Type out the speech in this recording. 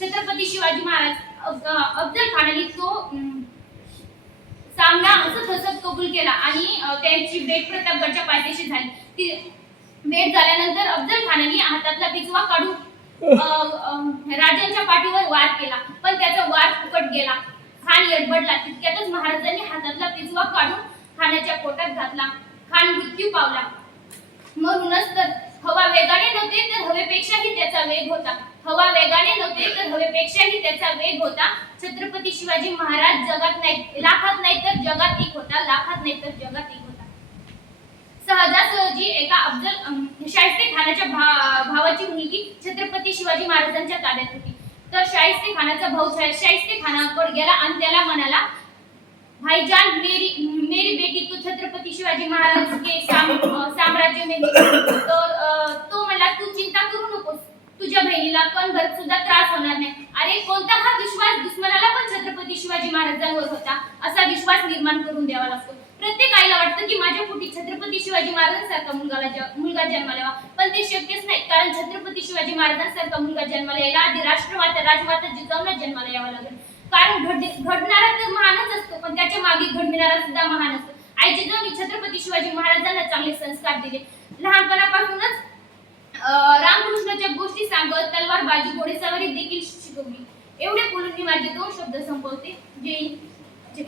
छत्रपती शिवाजी महाराज अफजल खानाने तो सामना हसत हसत कबूल केला आणि त्यांची भेट प्रतापगडच्या पायथ्याशी झाली. ती भेट झाल्यानंतर अफजल खानाने हातातला पिचवा काढून राजांच्या पाठीवर वार केला. पण त्याचा वार फुकट गेला. खान यडबडला. तितक्यातच महाराजांनी हातातला पिचवा काढून खानाच्या पोटात घातला. खान मृत्यू पावला. म्हणूनच तर हवा वेगाने नव्हते तर हवेपेक्षाही वेग होता. हवा वेगाने नव्हते तर हवेपेक्षाही त्याचा वेग होता. छत्रपती शिवाजी महाराज जगात नाही लाखात नाही तर जगात एक होता लाखात नाही तर जगात एक होता. सहजासहजी एका अफजल शाहिस्ते खानाच्या भा- भावाची मुलगी छत्रपती शिवाजी महाराजांच्या ताब्यात होती. तर शाहिस्ते खानाचा भाऊ शाहिस्ते खानाकडे गेला आणि त्याला म्हणाला भाईजान मेरी मेरी बेटी तो छत्रपती शिवाजी महाराज के साम, साम्राज्य में है. तर अं, तो मला तू चिंता करू नकोस तुझ्या बहिणीला कणभर सुद्धा त्रास होणार नाही. अरे कोणता हा विश्वास? दुश्मनाला पण छत्रपती शिवाजी महाराजांवर होता. असा विश्वास निर्माण करून द्यावा लागतो. प्रत्येक आईला वाटतं की माझ्या पोटी छत्रपती शिवाजी महाराजांसारखा मुलगाला मुलगा जन्माला पण ते शक्यच नाही कारण छत्रपती शिवाजी महाराजांसारखा मुलगा जन्माला यायला आधी राष्ट्रमाता राजमाता जिजाऊला जन्माला यावा लागेल. कारण घडणारा तर महानच असतो पण त्याच्यामागे घडणारा सुद्धा महान असतो. आई जिजाऊनी छत्रपती शिवाजी महाराजांना चांगले संस्कार दिले. लहानपणापासूनच सांगत तलवार बाजी घोडेसवारी देखील शिकवली. एवढे बोलून मी माझे दोन शब्द संपवते. जय जय